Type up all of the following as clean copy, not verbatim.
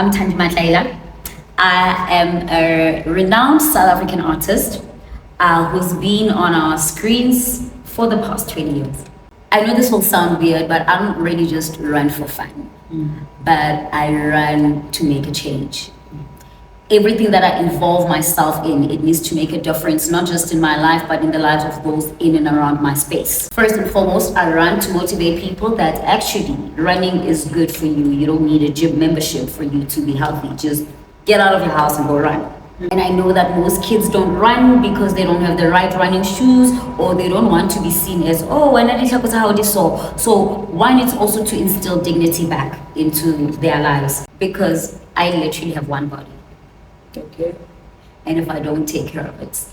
I'm Thandy Matlaila. I am a renowned South African artist who's been on our screens for the past 20 years. I know this will sound weird, but I don't really just run for fun, but I run to make a change. Everything that I involve myself in, it needs to make a difference, not just in my life, but in the lives of those in and around my space. First and foremost, I run to motivate people that actually running is good for you. You don't need a gym membership for you to be healthy. Just get out of your house and go run. And I know that most kids don't run because they don't have the right running shoes, or they don't want to be seen as, oh, when I did how they saw. So one is also to instill dignity back into their lives, because I literally have one body. Okay. And if I don't take care of it,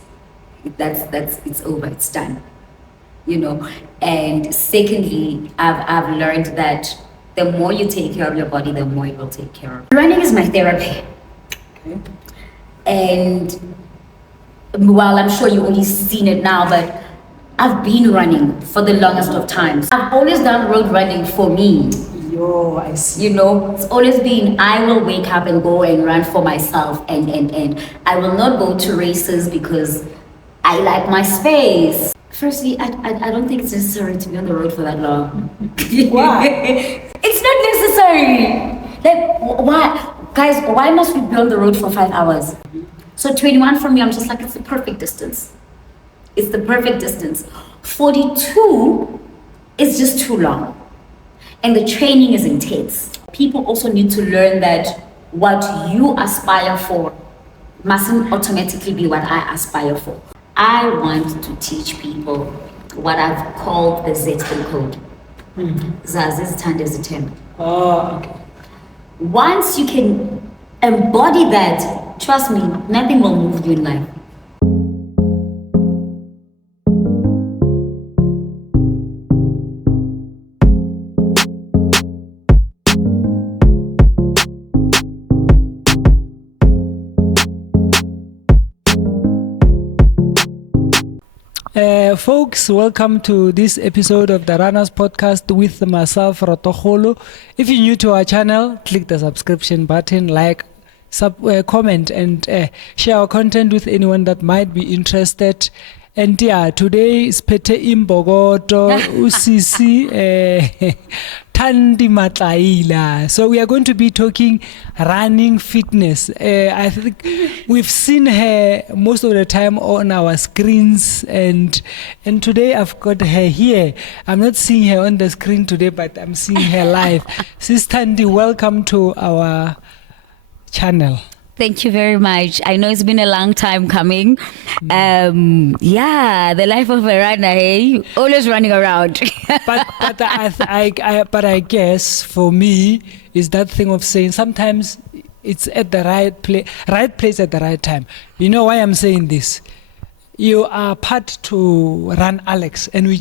it's over, it's done. And secondly, I've learned that the more you take care of your body, the more it will take care of you. Running is my therapy. Okay. And while I'm sure you've only seen it now, but I've been running for the longest of times. I've always done road running for me. Yo, I see. It's always been, I will wake up and go and run for myself, and I will not go to races because I like my space. Firstly, I don't think it's necessary to be on the road for that long. Why? It's not necessary. Like, why? Guys, why must we be on the road for 5 hours? So 21 from me, I'm just like, it's the perfect distance. It's the perfect distance. 42 is just too long. And the training is intense. People also need to learn that what you aspire for mustn't automatically be what I aspire for. I want to teach people what I've called the Zithembe code. Zazi, Tanda, Zithembe. Oh, okay. Once you can embody that, trust me, nothing will move you in life. Folks, welcome to this episode of the Runners Podcast with myself, Rotogolo. If you're new to our channel, click the subscription button, comment, and share our content with anyone that might be interested. And yeah, today is Pete Imbogoto, Usisi, Thandy Matlaila. So we are going to be talking running fitness. I think we've seen her most of the time on our screens, and today I've got her here. I'm not seeing her on the screen today, but I'm seeing her live. Zithande, welcome to our channel. Thank you very much. I know it's been a long time coming. The life of a runner, hey? Always running around. but I guess for me is that thing of saying sometimes it's at the right place at the right time. You know why I'm saying this? You are part to Run Alex, and we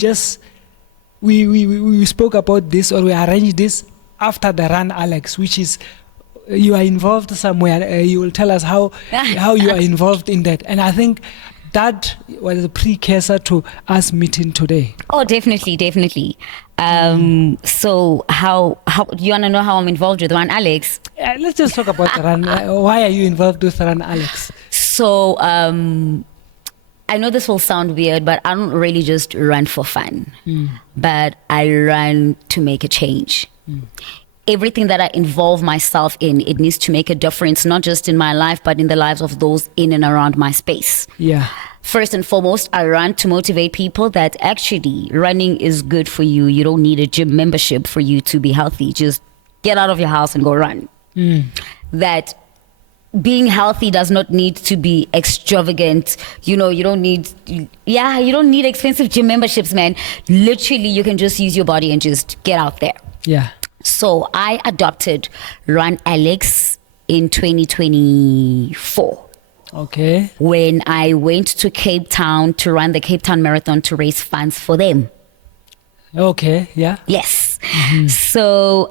spoke about this, or we arranged this after the Run Alex, which is you are involved somewhere. You will tell us how you are involved in that, and I think that was a precursor to us meeting today. Oh, definitely. So how you want to know how I'm involved with Run Alex? Let's just talk about Run. Why are you involved with Run Alex? So I know this will sound weird, but I don't really just run for fun, but I run to make a change. Everything that I involve myself in, it needs to make a difference, not just in my life, but in the lives of those in and around my space. Yeah. First and foremost, I run to motivate people that actually running is good for you. You don't need a gym membership for you to be healthy. Just get out of your house and go run. That being healthy does not need to be extravagant. You don't need expensive gym memberships, man. Literally, you can just use your body and just get out there. Yeah. So I adopted Run Alex in 2024. Okay. When I went to Cape Town to run the Cape Town Marathon to raise funds for them. Okay, yeah. Yes. So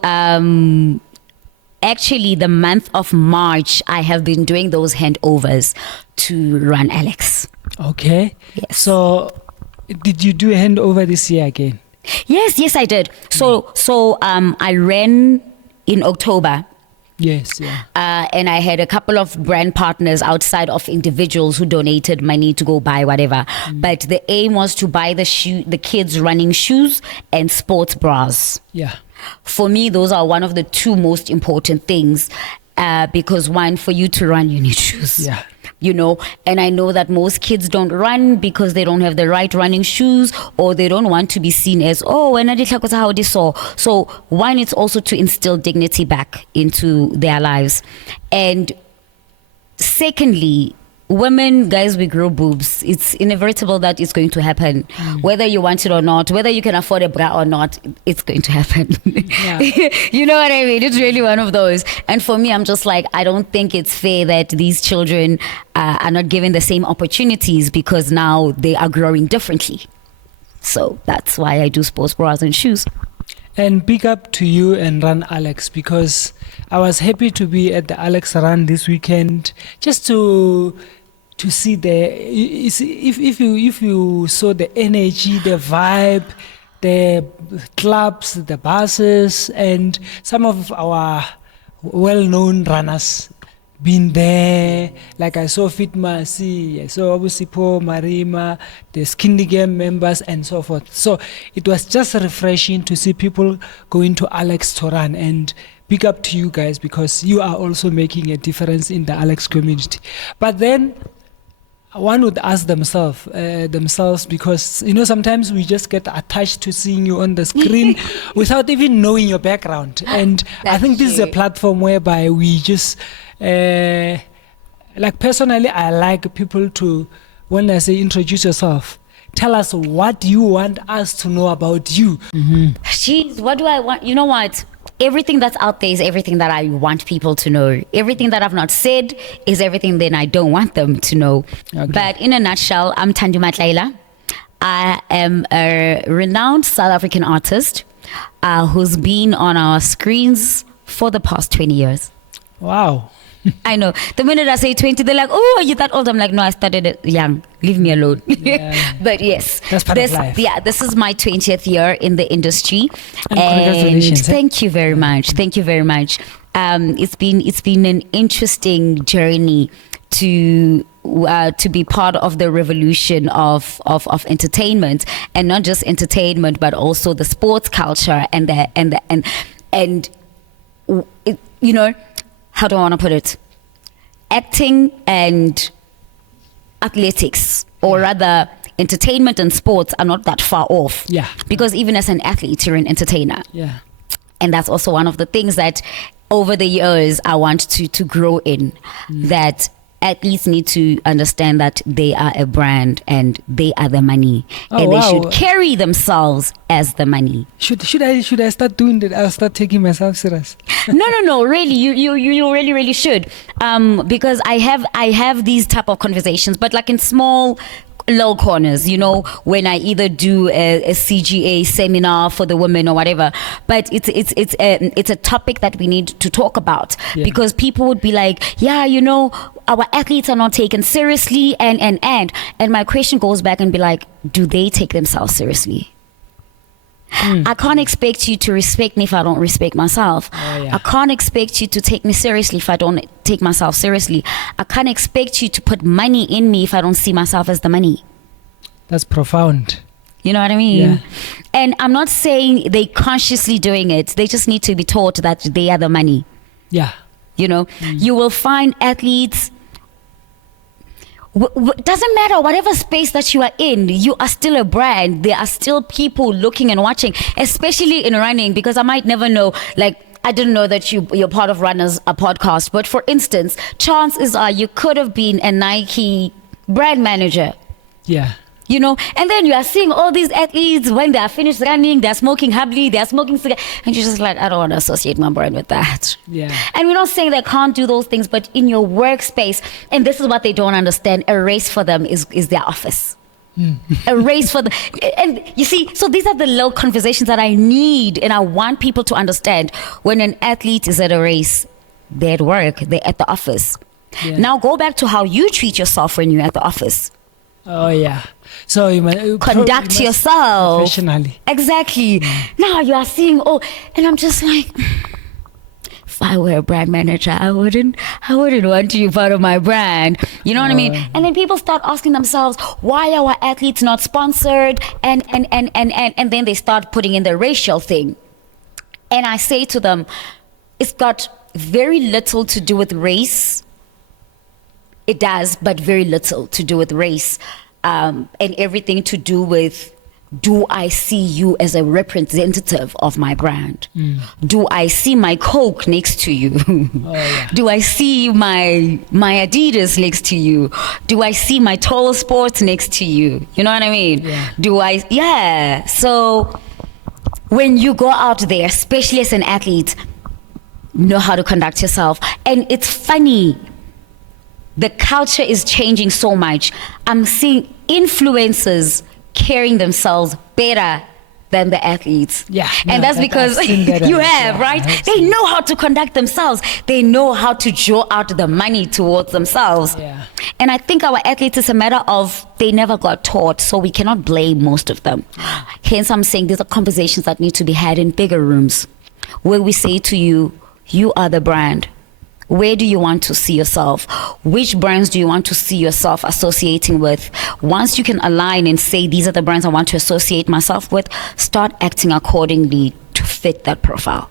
actually the month of March, I have been doing those handovers to Run Alex. Okay. Yes. So did you do a handover this year again? Yes, I did. So I ran in October Yes, yeah. And I had a couple of brand partners outside of individuals who donated money to go buy whatever. But the aim was to buy the kids running shoes and sports bras. Yeah. For me, those are one of the two most important things. Because one, for you to run, you need shoes. Yeah. You know, and I know that most kids don't run because they don't have the right running shoes, or they don't want to be seen as, oh, and I did how they saw. So one, it's also to instill dignity back into their lives. And secondly, women, guys, we grow boobs. It's inevitable that it's going to happen. Whether you want it or not, whether you can afford a bra or not, it's going to happen. Yeah. You know what I mean? It's really one of those. And for me, I'm just like, I don't think it's fair that these children are not given the same opportunities because now they are growing differently. So that's why I do sports bras and shoes. And big up to you and Run Alex, because I was happy to be at the Alex Run this weekend just to see if you saw the energy, the vibe, the clubs, the buses, and some of our well-known runners been there. Like I saw Fitma, I saw Abusipo, Marima, the Skinny Game members, and so forth. So it was just refreshing to see people going to Alex to run. And big up to you guys, because you are also making a difference in the Alex community. But then one would ask themselves, because sometimes we just get attached to seeing you on the screen without even knowing your background. And I think this is a platform whereby we just like personally, I like people to, when I say introduce yourself, tell us what you want us to know about you. Jeez, what do I want? You know what? Everything that's out there is everything that I want people to know. Everything that I've not said is everything that I don't want them to know. Okay. But in a nutshell, I'm Thandy Matlaila. I am a renowned South African artist who's been on our screens for the past 20 years. Wow. I know. The minute I say 20, they're like, oh, are you that old? I'm like, no, I started it young. Leave me alone. Yeah. But yes, that's part of life. Yeah, this is my 20th year in the industry. And congratulations. Thank you very much. Thank you very much. It's been an interesting journey to be part of the revolution of entertainment, and not just entertainment, but also the sports culture and how do I want to put it? Acting and athletics, or rather entertainment and sports, are not that far off. Yeah. Because even as an athlete, you're an entertainer. Yeah. And that's also one of the things that over the years I want to grow in. That athletes need to understand that they are a brand and they are the money, and they should carry themselves as the money. Should I start doing that? I'll start taking myself serious. No. Really, you really should. Because I have these type of conversations, but like in small low corners, when I either do a CGA seminar for the women or whatever. But it's a topic that we need to talk about, because people would be like, yeah, our athletes are not taken seriously, and my question goes back and be like, do they take themselves seriously? I can't expect you to respect me if I don't respect myself. I can't expect you to take me seriously if I don't take myself seriously. I can't expect you to put money in me if I don't see myself as the money. That's profound. You know what I mean? Yeah. And I'm not saying they consciously doing it. They just need to be taught that they are the money. Yeah. You will find athletes. Doesn't matter whatever space that you are in, you are still a brand. There are still people looking and watching, especially in running, because I might never know, like, I didn't know that you're part of Runners, a podcast. But for instance, chances are you could have been a Nike brand manager. Yeah. And then you are seeing all these athletes, when they are finished running, they're smoking happily, they're smoking cigarettes, and you're just like, I don't want to associate my brand with that. Yeah. And we're not saying they can't do those things, but in your workspace, and this is what they don't understand, a race for them is their office. A race for them. And you see, so these are the low conversations that I need, and I want people to understand. When an athlete is at a race, they're at work, they're at the office. Yeah. Now go back to how you treat yourself when you're at the office. Oh yeah. So you conduct yourself professionally. Exactly. Now you are seeing and I'm just like, if I were a brand manager, I wouldn't want to be part of my brand. You know what I mean? And then people start asking themselves, why are our athletes not sponsored? And then they start putting in the racial thing. And I say to them, it's got very little to do with race. It does, but very little to do with race, and everything to do with, do I see you as a representative of my brand? Do I see my Coke next to you? Do I see my Adidas next to you? Do I see my Total Sports next to you? You know what I mean? So when you go out there, especially as an athlete, know how to conduct yourself. And it's funny, the culture is changing so much. I'm seeing influencers carrying themselves better than the athletes. And that's because you have, right? They know how to conduct themselves. They know how to draw out the money towards themselves. And I think our athletes, is a matter of they never got taught, so we cannot blame most of them. Hence, I'm saying these are conversations that need to be had in bigger rooms, where we say to you, you are the brand. Where do you want to see yourself? Which brands do you want to see yourself associating with? Once you can align and say, these are the brands I want to associate myself with, start acting accordingly to fit that profile.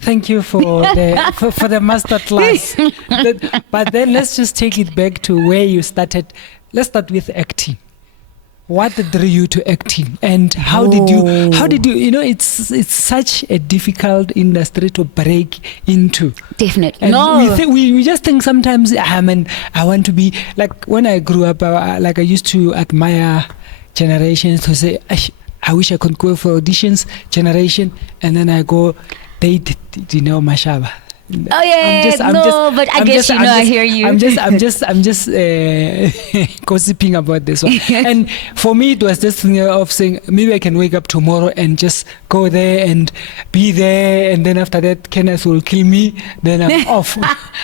Thank you for the master class. But then let's just take it back to where you started. Let's start with acting. What drew you to acting, and how did you it's such a difficult industry to break into. Definitely. And we just think sometimes, I want to be like, when I grew up, I used to admire generations to say, I wish I could go for auditions, generation, and then I go date, Mashaba. But I hear you. I'm just gossiping about this one. And for me, it was just thing of saying, maybe I can wake up tomorrow and just go there and be there, and then after that, Kenneth will kill me. Then I'm off.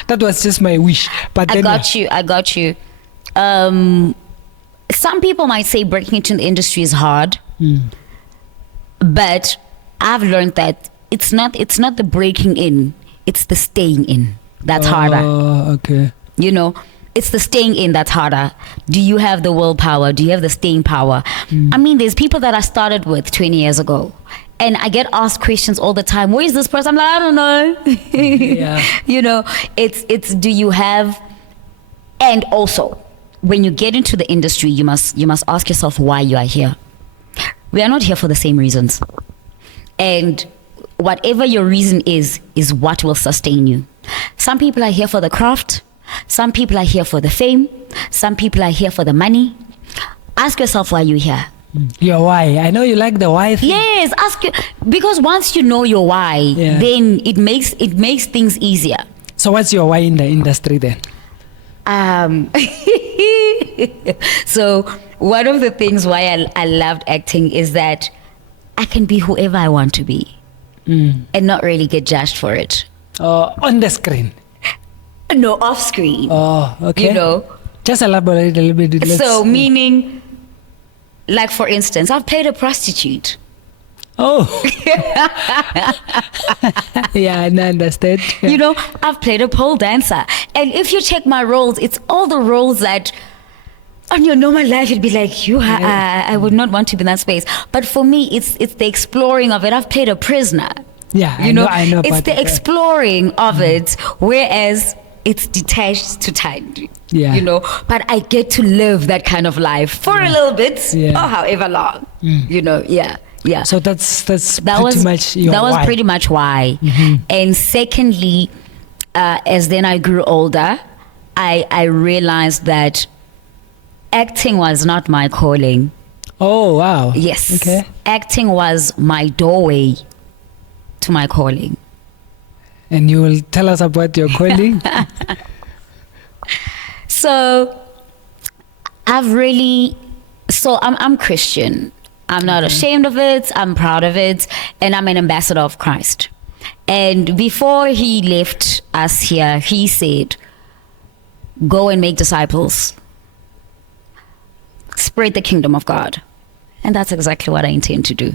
That was just my wish. But I got you. Some people might say breaking into the industry is hard, but I've learned that it's not the breaking in. It's the staying in that's harder. Okay. It's the staying in that's harder. Do you have the willpower? Do you have the staying power? I mean, there's people that I started with 20 years ago, and I get asked questions all the time. Where is this person? I'm like, I don't know. It's do you have? And also, when you get into the industry, you must ask yourself why you are here. We are not here for the same reasons, and whatever your reason is what will sustain you. Some people are here for the craft. Some people are here for the fame. Some people are here for the money. Ask yourself why you're here. Your why. I know you like the why thing. Yes, because once you know your why, then it makes things easier. So what's your why in the industry then? So one of the things why I loved acting is that I can be whoever I want to be. And not really get judged for it. On the screen? No, off screen. Oh, okay. Just elaborate a little bit. So, meaning, like for instance, I've played a prostitute. Oh. Yeah, I understand. Yeah. I've played a pole dancer. And if you check my roles, it's all the roles that on your normal life, you'd be like, I would not want to be in that space. But for me, it's the exploring of it. I've played a prisoner. Yeah, I know. It's the exploring of it, whereas it's detached to time. Yeah. But I get to live that kind of life for a little bit, or however long. Yeah. So that's pretty much your why. That was pretty much why. And secondly, as then I grew older, I realized that acting was not my calling. Oh, wow. Yes. Okay. Acting was my doorway to my calling. And you will tell us about your calling? So I'm Christian. I'm not ashamed of it. I'm proud of it. And I'm an ambassador of Christ. And before he left us here, he said, go and make disciples. Spread the kingdom of God. And that's exactly what I intend to do.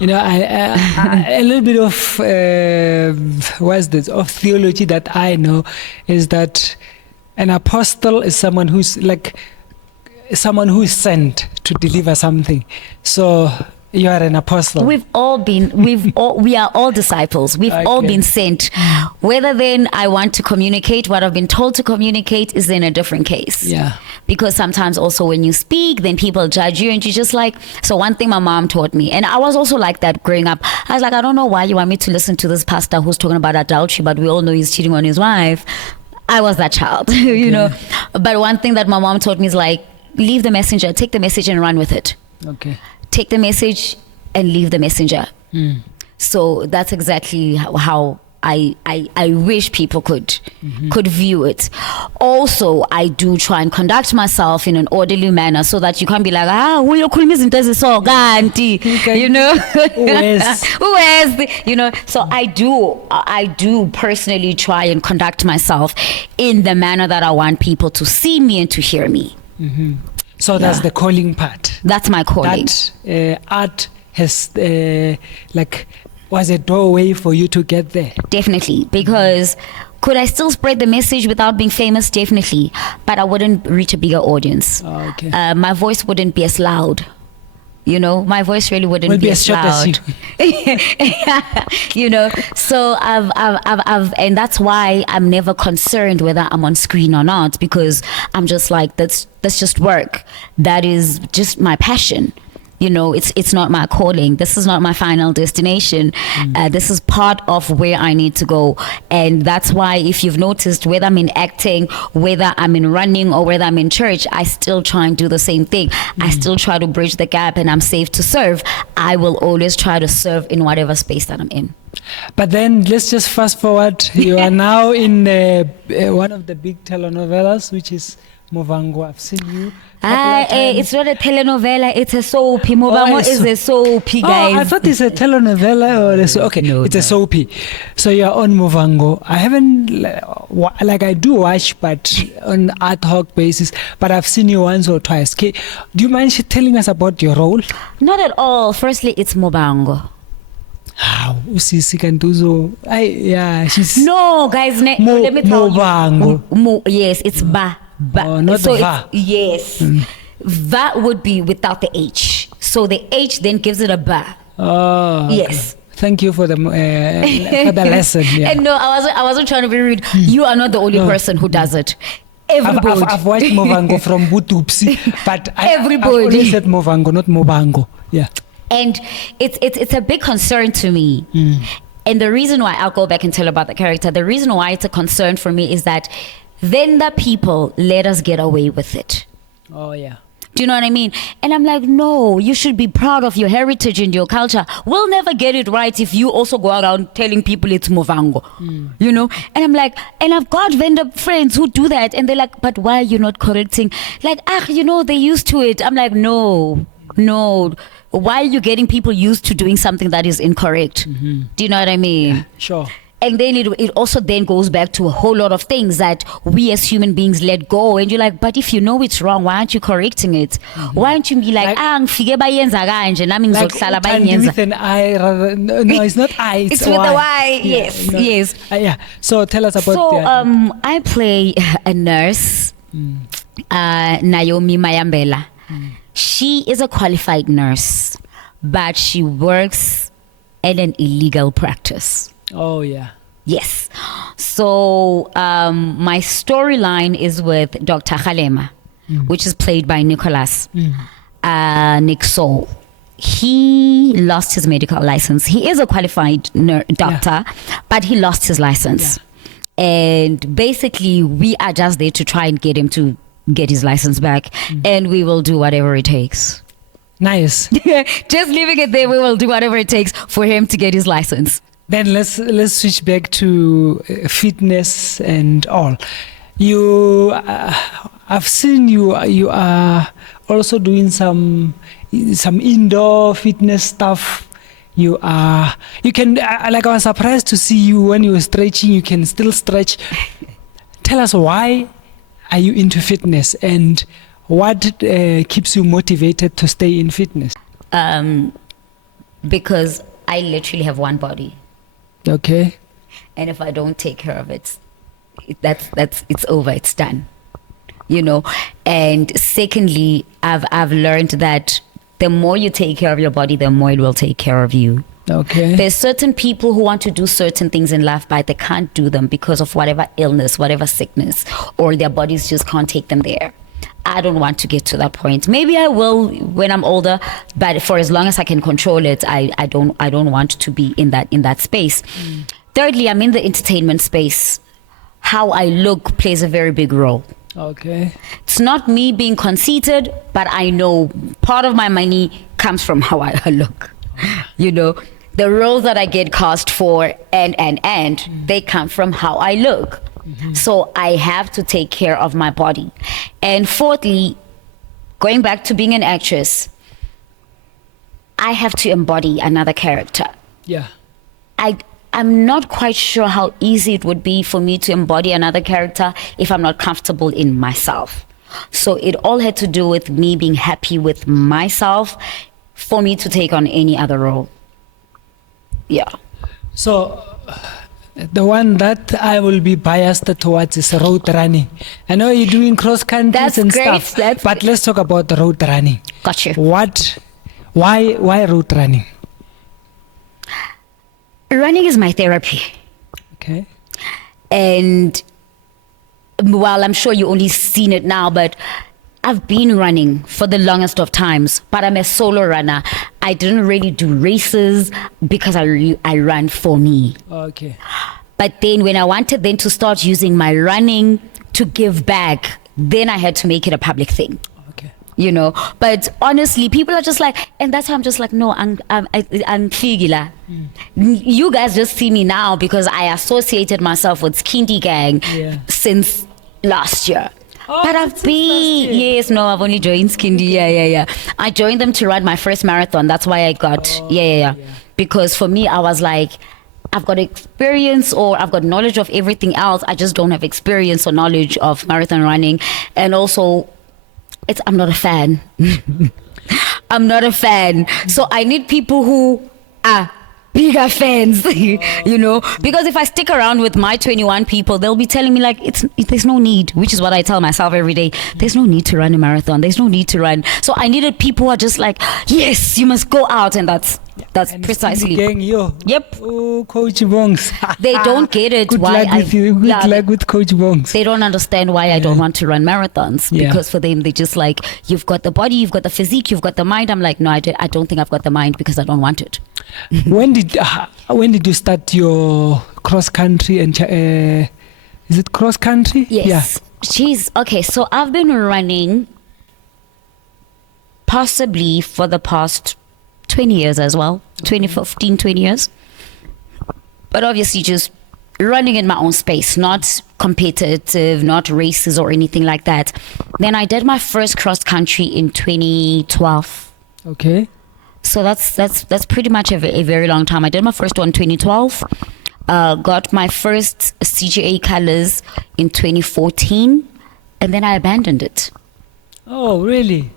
A little bit of of theology that I know is that an apostle is someone who's sent to deliver something. So you are an apostle. We are all disciples. We've all been sent. Whether then I want to communicate what I've been told to communicate is in a different case. Yeah. Because sometimes also when you speak, then people judge you, and you just so one thing my mom taught me, and I was also like that growing up. I was like, I don't know why you want me to listen to this pastor who's talking about adultery, but we all know he's cheating on his wife. I was that child, you know. But one thing that my mom taught me is leave the messenger, take the message and run with it. Okay. Take the message and leave the messenger. So that's exactly how I wish people could view it. Also, I do try and conduct myself in an orderly manner so that you can't be like, you know. You know, so I do personally try and conduct myself in the manner that I want people to see me and to hear me. So that's the calling part. That's my calling. That art has was a doorway for you to get there. Definitely, because could I still spread the message without being famous? Definitely, but I wouldn't reach a bigger audience. My voice wouldn't be as loud. You know, my voice really wouldn't be as loud. You know, so I've, and that's why I'm never concerned whether I'm on screen or not, because I'm just that's just work. That is just my passion. You know, it's not my calling. This is not my final destination. This is part of where I need to go. And that's why, if you've noticed, whether I'm in acting, whether I'm in running, or whether I'm in church, I still try and do the same thing. I still try to bridge the gap, and I'm safe to serve. I will always try to serve in whatever space that I'm in. But then let's just fast forward. You are now in one of the big telenovelas, which is Movango. I've seen you. It's not a telenovela, it's a soapy. Movango is a soapy, guys. I thought it's a telenovela or it's a soapy. So you're on Movango. I haven't I do watch, but on ad hoc basis. But I've seen you once or twice. Okay, do you mind telling us about your role? Not at all. Firstly, it's Movango. She's no, guys. Let me tell you. Yes, it's ba. Not so va. Yes. That would be without the H. So the H then gives it a ba. Oh. Yes. Okay. Thank you for the lesson. Yeah. And no, I wasn't trying to be rude. You are not the only person who does it. Everybody. I've watched Movango from Butupsi, but Everybody. I've always said Movango, not Movango. Yeah. And it's a big concern to me. And the reason why, I'll go back and tell about the character, the reason why it's a concern for me is that then the people let us get away with it. Oh, yeah. Do you know what I mean? And I'm like, no, you should be proud of your heritage and your culture. We'll never get it right if you also go around telling people it's Movango. You know? And I'm like, and I've got vendor friends who do that. And they're like, but why are you not correcting? Like, you know, they're used to it. I'm like, no. Why are you getting people used to doing something that is incorrect? Do you know what I mean? Yeah, sure. And then it also then goes back to a whole lot of things that we as human beings let go. And you're like, but if you know it's wrong, why aren't you correcting it? Why aren't you be like with an I rather, no, it's not I, it's with the Y. Yes, yes. Yeah. So tell us about I play a nurse, Naomi Mayambela. She is a qualified nurse, but she works at an illegal practice. Oh, yeah. Yes. So my storyline is with Dr. Khalema, which is played by Nicholas Nick Soul. He lost his medical license. He is a qualified doctor, but he lost his license. Yeah. And basically, we are just there to try and get him to get his license back. And we will do whatever it takes. Nice. Just leaving it there, we will do whatever it takes for him to get his license. Then let's switch back to fitness and all. You, I've seen you are also doing some indoor fitness stuff. You can I was surprised to see you when you were stretching. You can still stretch. Tell us, why are you into fitness, and what keeps you motivated to stay in fitness? because I literally have one body. Okay. And if I don't take care of it, it's over, it's done. You know. And secondly, I've learned that the more you take care of your body, the more it will take care of you. Okay. There's certain people who want to do certain things in life, but they can't do them because of whatever illness, whatever sickness, or their bodies just can't take them there. I don't want to get to that point. Maybe I will when I'm older, but for as long as I can control it, I don't want to be in that space. Thirdly, I'm in the entertainment space. How I look plays a very big role. Okay. It's not me being conceited, but I know part of my money comes from how I look. You know, the roles that I get cast for and they come from how I look. So I have to take care of my body. And fourthly, going back to being an actress, I have to embody another character. Yeah. I'm not quite sure how easy it would be for me to embody another character if I'm not comfortable in myself. So it all had to do with me being happy with myself for me to take on any other role. Yeah. So the one that I will be biased towards is road running. I know you're doing cross countries That's and great. stuff, but let's talk about the road running. Gotcha. Why road running? Running is my therapy. Okay. And well, I'm sure you only seen it now, but I've been running for the longest of times, but I'm a solo runner. I didn't really do races because I ran for me. Okay. But then when I wanted then to start using my running to give back, then I had to make it a public thing. Okay. You know, but honestly, people are just like, and that's why I'm just like, no, I'm figila. You guys just see me now because I associated myself with Skindi Gang since last year. Oh, but I've been, yes, no, I've only joined Skindi. Yeah. I joined them to run my first marathon. That's why I got, because for me, I was like, I've got experience or I've got knowledge of everything else. I just don't have experience or knowledge of marathon running. And also, I'm not a fan. I'm not a fan. So I need people who are bigger fans, you know, because if I stick around with my 21 people, they'll be telling me like, there's no need, which is what I tell myself every day. There's no need to run a marathon. There's no need to run. So I needed people who are just like, yes, you must go out. And that's precisely. Gang, Yep. Oh, Coach Bongs. They don't get it. Good luck with you. Good luck with Coach Bongs. They don't understand why I don't want to run marathons because for them, they just like, you've got the body, you've got the physique, you've got the mind. I'm like, no, I don't think I've got the mind because I don't want it. When did you start your cross country and is it cross country? Yes. Jeez. Okay. So I've been running possibly for the past 20 years as well, 20 years. But obviously just running in my own space, not competitive, not races or anything like that. Then I did my first cross country in 2012. Okay. So that's pretty much a very long time. I did my first one in 2012. Got my first CGA colors in 2014, and then I abandoned it. Oh, really?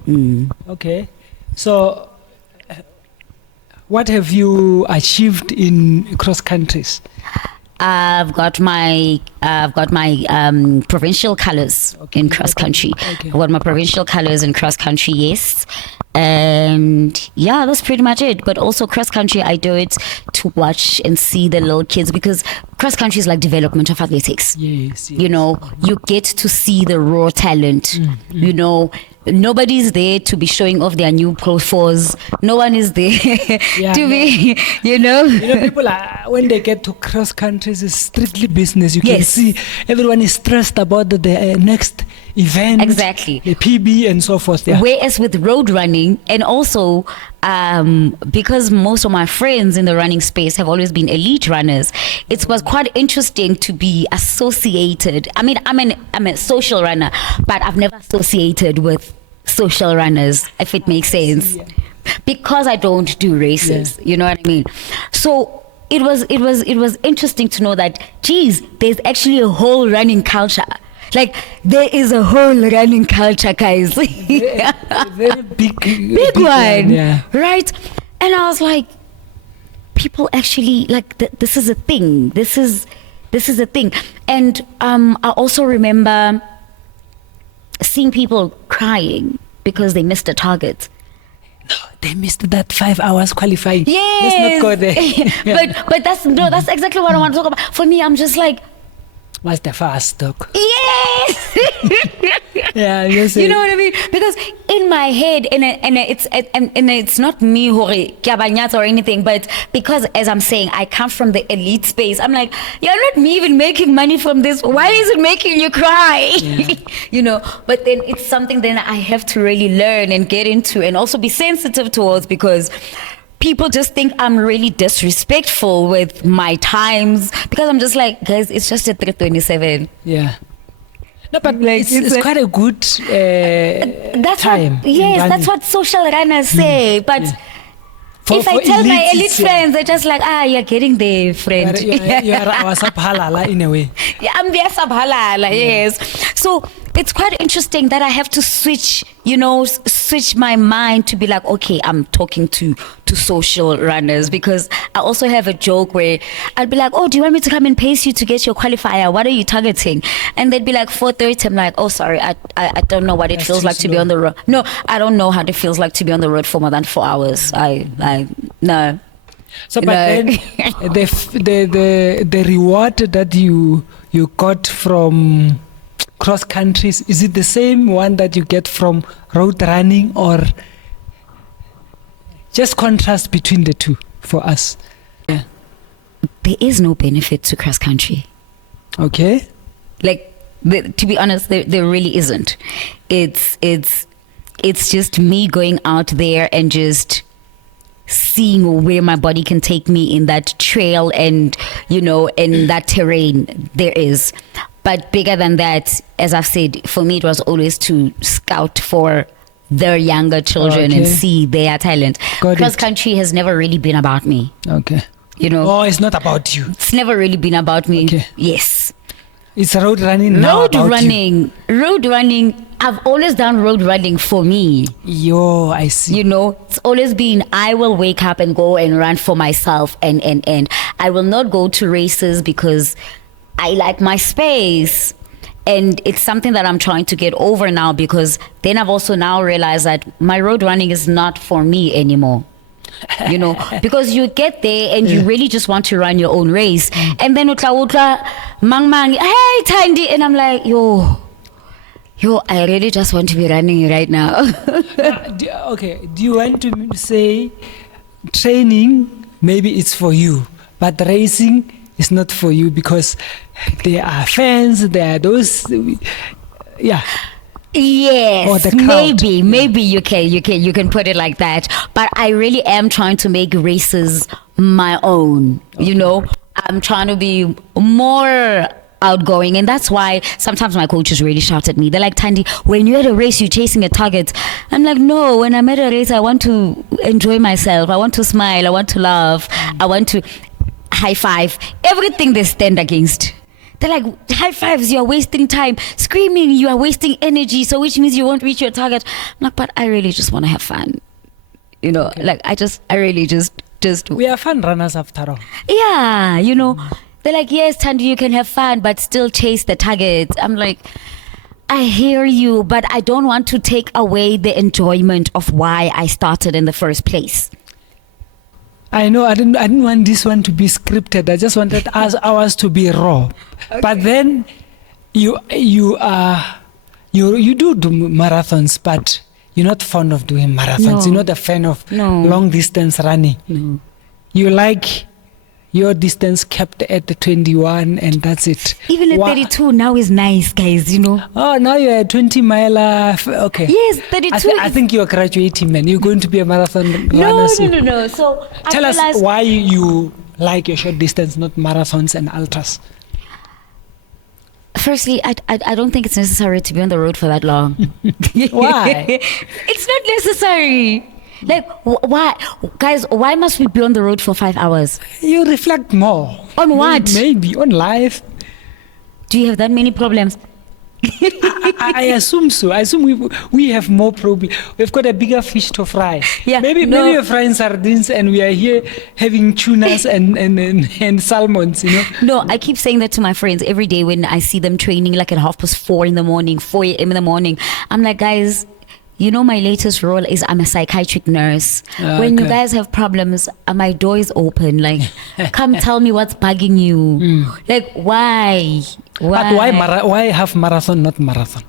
Okay. So, what have you achieved in cross countries? I've got my provincial colors in cross country. Okay. I've got my provincial colors in cross country, yes. And yeah, that's pretty much it. But also cross country, I do it to watch and see the little kids because cross country is like development of athletics. Yes. You know, you get to see the raw talent. You know, nobody's there to be showing off their new Pro 4s. No one is there be, you know. People are, when they get to cross countries, it's strictly business. You can see everyone is stressed about the next event. Exactly. The PB and so forth. Yeah. Whereas with road running, and also because most of my friends in the running space have always been elite runners, it was quite interesting to be associated. I mean, I'm a social runner, but I've never associated with social runners, if it makes sense, because I don't do races. You know what I mean? So it was interesting to know that, geez, there's actually a whole running culture. Like, there is a whole running culture, guys. Very big one. Yeah. Right? And I was like, people actually like this is a thing. This is a thing. And I also remember seeing people crying because they missed a target. No, they missed that 5 hours qualifying. Yes. Let's not go there. but that's exactly what I want to talk about. For me, I'm just like, what's the fast talk? yes. Yeah, yes. You know what I mean? Because in my head, and it's not me who or anything, but because, as I'm saying, I come from the elite space. I'm like, you're not me even making money from this. Why is it making you cry? Yeah. You know. But then it's something then I have to really learn and get into, and also be sensitive towards, because people just think I'm really disrespectful with my times, because I'm just like, guys, it's just a 327. Yeah. No, but Like, it's quite a good that's time. what, yes, that's what social runners say. But Yeah. if I tell my elites, elite it's, friends, they're just like, you're getting there, friend. You are our subhalala in a way. Yeah, I'm their subhalala, yes. So it's quite interesting that I have to switch my mind to be like, okay, I'm talking to social runners, because I also have a joke where I'd be like, oh, do you want me to come and pace you to get your qualifier? What are you targeting? And they'd be like 4:30. I'm like, oh, sorry, I don't know what it feels like to be on the road. No, I don't know how it feels like to be on the road for more than 4 hours. No. So, but then the reward that you got from cross countries, is it the same one that you get from road running, or just contrast between the two for us? Yeah. There is no benefit to cross country. Okay. Like, to be honest, there really isn't. It's just me going out there and just seeing where my body can take me in that trail and, in that terrain there is. But bigger than that, as I've said, for me, it was always to scout for their younger children and see their talent. Cross country has never really been about me. Okay. Oh, it's not about you. It's never really been about me. Okay. Yes. It's road running now. Road running. I've always done road running for me. Yo, I see. It's always been, I will wake up and go and run for myself, and I will not go to races because I like my space. And it's something that I'm trying to get over now, because then I've also now realized that my road running is not for me anymore. Because you get there and you really just want to run your own race, and then utla mang, hey Thandy, and I'm like, yo, I really just want to be running right now. Do you want to say training maybe it's for you, but racing is not for you, because there are fans, there are those, yeah. Yes, maybe you can put it like that. But I really am trying to make races my own. Okay. I'm trying to be more outgoing, and that's why sometimes my coaches really shout at me. They're like, Thandy, when you're at a race, you're chasing a target. I'm like, no, when I'm at a race, I want to enjoy myself. I want to smile. I want to laugh. I want to high five everything they stand against. They're like, high fives, you're wasting time. Screaming, you are wasting energy, so which means you won't reach your target. I'm like, but I really just want to have fun. Okay. Like, I really just... We are fun runners after all. Yeah, They're like, yes, Tanda, you can have fun, but still chase the target. I'm like, I hear you, but I don't want to take away the enjoyment of why I started in the first place. I know, I didn't want this one to be scripted. I just wanted ours to be raw. Okay. But then you do marathons, but you're not fond of doing marathons. No. You're not a fan of long distance running. No. You like your distance kept at the 21 and that's it. Even at 32 now is nice, guys, Oh, now you're a 20 miler. Okay. Yes, 32. I think you're graduating, man. You're going to be a marathon runner soon. No. So tell us why you like your short distance, not marathons and ultras. Firstly, I don't think it's necessary to be on the road for that long. Why? It's not necessary. Like, why? Guys, why must we be on the road for 5 hours? You reflect more. On what? Maybe on life. Do you have that many problems? I assume so. I assume we have more problem. We've got a bigger fish to fry. Yeah, maybe we're frying sardines and we are here having tunas and salmons, you know. No, I keep saying that to my friends every day when I see them training like at 4:30 in the morning, 4 a.m. in the morning. I'm like, guys, you know, my latest role is I'm a psychiatric nurse. When you guys have problems, my door is open. Like, come tell me what's bugging you. Like, why? But why half marathon, not marathon?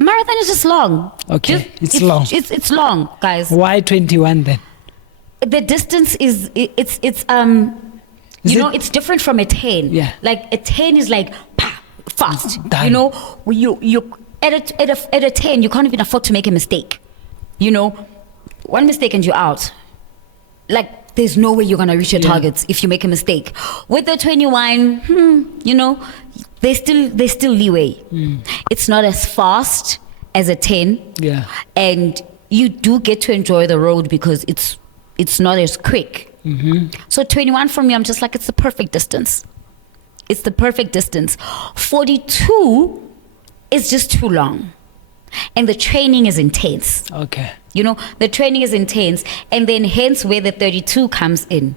Marathon is just long. Okay, it's long. It's long, guys. Why 21 then? The distance is it's it's different from a 10. Yeah. Like a 10 is like fast. Done. You know, you at a 10 you can't even afford to make a mistake. You know, one mistake and you're out. Like there's no way you're gonna reach your targets if you make a mistake. With the 21, you know, there's still leeway. It's not as fast as a 10. Yeah. And you do get to enjoy the road because it's not as quick. So 21 for me, I'm just like, it's the perfect distance. It's the perfect distance. 42 is just too long. And the training is intense. Okay. You know, the training is intense. And then hence where the 32 comes in.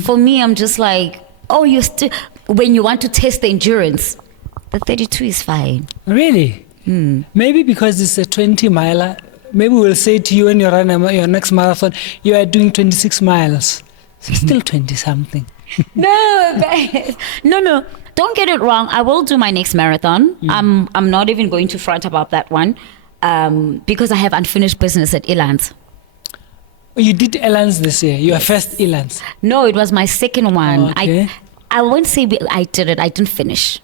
For me, I'm just like, oh, you still, when you want to test the endurance, the 32 is fine. Really? Maybe because it's a 20 miler. Maybe we'll say to you when you run your next marathon, you are doing 26 miles. So still 20 something. No. Don't get it wrong. I will do my next marathon. I'm not even going to front about that one because I have unfinished business at Elands. You did Elands this year. Your first Elands. No, it was my second one. Okay. I won't say I did it. I didn't finish.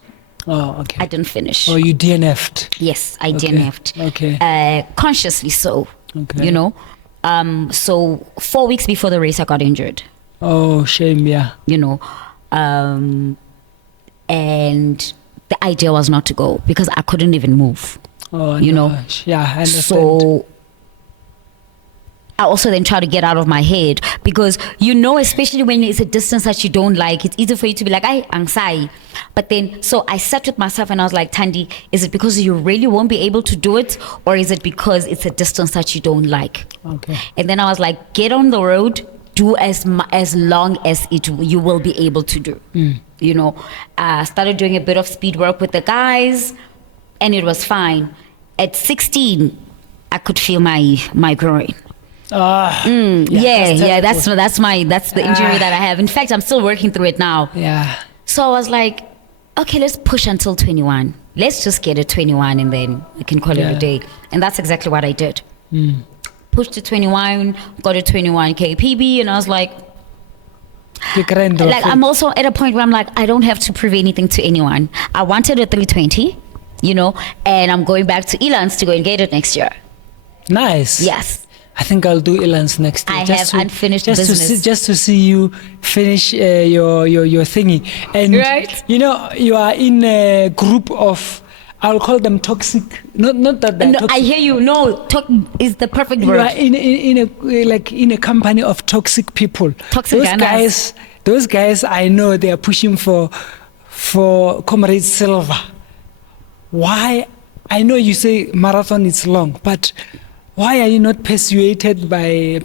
Oh, okay. I didn't finish. Oh, you DNF'd. Yes, I DNF'd. Okay. Consciously so. Okay. You know. So 4 weeks before the race, I got injured. Oh, shame, yeah. You know. And the idea was not to go because I couldn't even move. Oh, you know. Yeah, I understand. So I also then try to get out of my head because, you know, especially when it's a distance that you don't like, it's easy for you to be like, I'm sorry. But then, so I sat with myself and I was like, Tandi, is it because you really won't be able to do it? Or is it because it's a distance that you don't like? Okay. And then I was like, get on the road, do as long as you will be able to do. You know, I started doing a bit of speed work with the guys and it was fine. At 16, I could feel my groin. That's the injury that I have. In fact, I'm still working through it now. Yeah. So I was like, okay, let's push until 21. Let's just get it 21 and then we can call it a day. And that's exactly what I did. Pushed to 21, got a 21K PB, and I was like I'm also at a point where I'm like, I don't have to prove anything to anyone. I wanted a 320, you know, and I'm going back to Elands to go and get it next year. Nice. Yes. I think I'll do Elands next year. I have unfinished business. Just to see you finish your thingy. And, you know, you are in a group of, I'll call them toxic. Not that they're toxic. I hear you. No, is the perfect word. You are in a company of toxic people. Toxic those guys, I know they are pushing for Comrade Silver. Why? I know you say marathon is long, but why are you not persuaded by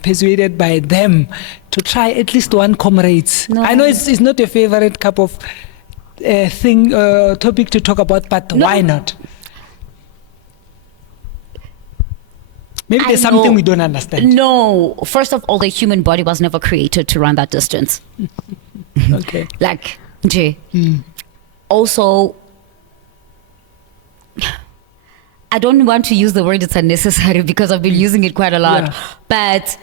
them to try at least one comrades? No. I know it's not your favorite cup of topic to talk about, but why not? Maybe there's something we don't understand. No, first of all, the human body was never created to run that distance. Okay. Like, also, I don't want to use the word it's unnecessary because I've been using it quite a lot. But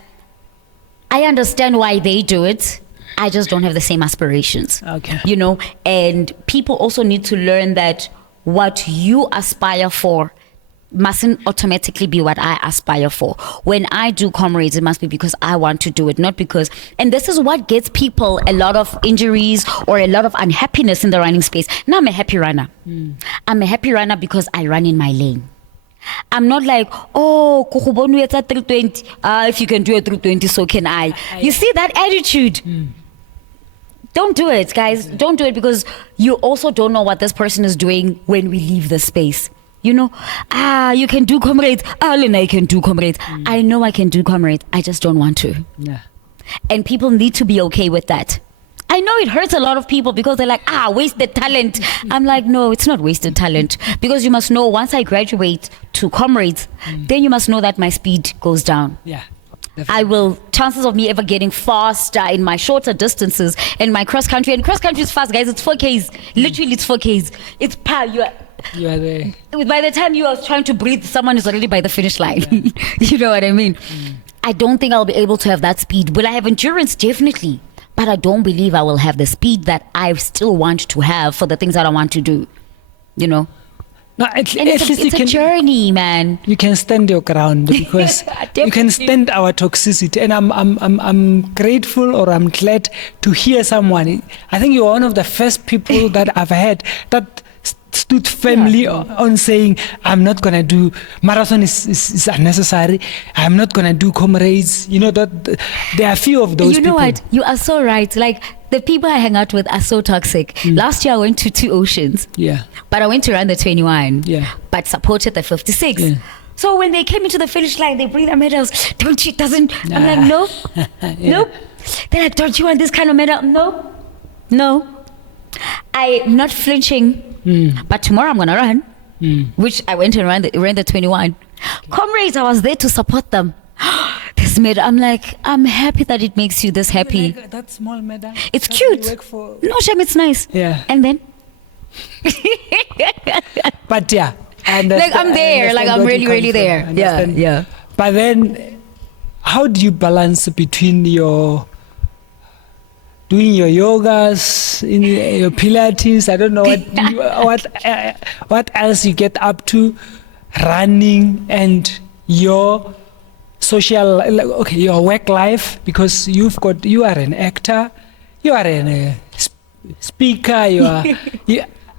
I understand why they do it. I just don't have the same aspirations. Okay. You know, and people also need to learn that what you aspire for mustn't automatically be what I aspire for. When I do comrades, it must be because I want to do it, not because, and this is what gets people a lot of injuries or a lot of unhappiness in the running space. Now I'm a happy runner. I'm a happy runner because I run in my lane. I'm not like, oh, Kuhubonu it's at 320. If you can do a 320, so can I. You see that attitude? Don't do it, guys. Don't do it, because you also don't know what this person is doing when we leave the space. You know, you can do comrades. Lena, I can do comrades. I know I can do comrades. I just don't want to. Yeah. And people need to be okay with that. I know it hurts a lot of people because they're like, wasted talent. I'm like, no, it's not wasted talent. Because you must know, once I graduate to comrades, then you must know that my speed goes down. Yeah. Chances of me ever getting faster in my shorter distances in my cross country, and cross country is fast, guys. It's 4Ks. Literally, it's 4Ks. It's power. You are there. By the time you are trying to breathe, someone is already by the finish line. Yeah. You know what I mean? I don't think I'll be able to have that speed. Will I have endurance? Definitely. But I don't believe I will have the speed that I still want to have for the things that I want to do. You know? No, at least it's a journey, man. You can stand your ground, because you can stand our toxicity. And I'm grateful, or I'm glad to hear someone. I think you're one of the first people that I've had that stood firmly on saying, I'm not gonna do marathon, is unnecessary. I'm not gonna do comrades. You know, that there are few of those people. You know what? You are so right. Like, the people I hang out with are so toxic. Last year I went to 2 oceans. Yeah. But I went to run the 21. Yeah. But supported the 56. Yeah. So when they came into the finish line, they bring their medals. Don't you? Doesn't. I'm like, no. Nope. They're like, don't you want this kind of medal? No. I'm not flinching. But tomorrow I'm gonna run. Which I went and ran the 21. Okay. Comrades, I was there to support them. This medal, I'm like, I'm happy that it makes you this happy. Like that small medal. It's cute. No shame, it's nice. Yeah. And then? But yeah, like, I'm there. Like, I'm really there. Yeah. But then, how do you balance between doing your yogas, in your Pilates? I don't know what else you get up to, running, and your social, your work life, because you are an actor, you are a speaker, you are.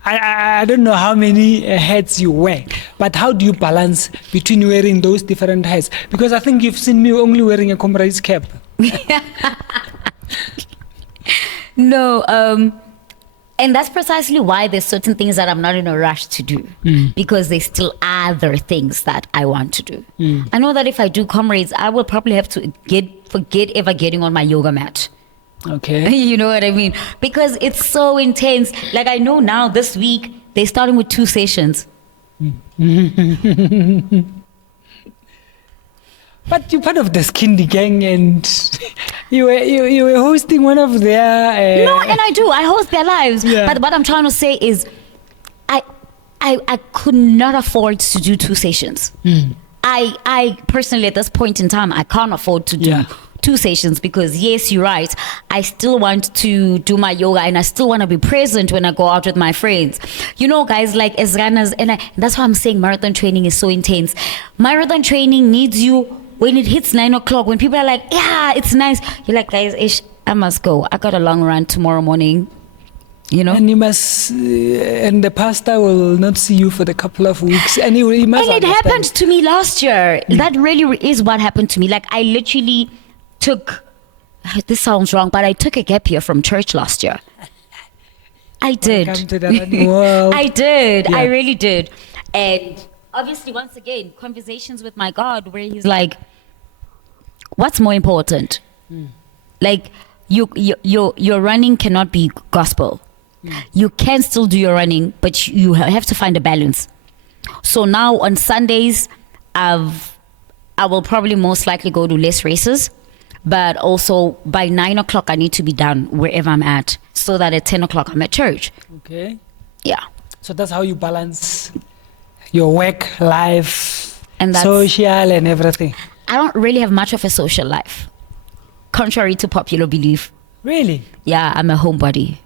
I don't know how many hats you wear, but how do you balance between wearing those different hats? Because I think you've seen me only wearing a comrade's cap. No, and that's precisely why there's certain things that I'm not in a rush to do, because there still are other things that I want to do. I know that if I do comrades, I will probably have to forget ever getting on my yoga mat. Okay. You know what I mean? Because it's so intense. Like, I know now this week, they're starting with 2 sessions. But you're part of the Skindy gang, and you were hosting one of their... No, and I do. I host their lives. Yeah. But what I'm trying to say is, I could not afford to do 2 sessions. I personally, at this point in time, I can't afford to do 2 sessions, because yes, you're right, I still want to do my yoga, and I still want to be present when I go out with my friends. You know, guys, like, as runners, and that's why I'm saying marathon training is so intense. Marathon training needs you when it hits 9 o'clock, when people are like, yeah, it's nice, you're like, guys, I must go, I got a long run tomorrow morning. You know, and you must, and the pastor will not see you for the couple of weeks, and he must. And it happened to me last year. That really is what happened to me. Like, I literally took, this sounds wrong, but I took a gap year from church last year. I did. Welcome to the running world. I did. Yeah. I really did. And obviously, once again, conversations with my God, where He's like, what's more important? Like, your running cannot be gospel. You can still do your running, but you have to find a balance. So now on Sundays, I will probably most likely go to less races, but also by 9 o'clock I need to be done wherever I'm at, so that at 10 o'clock I'm at church. Okay. Yeah. So that's how you balance your work life, and social and everything. I don't really have much of a social life, contrary to popular belief. Really? Yeah, I'm a homebody.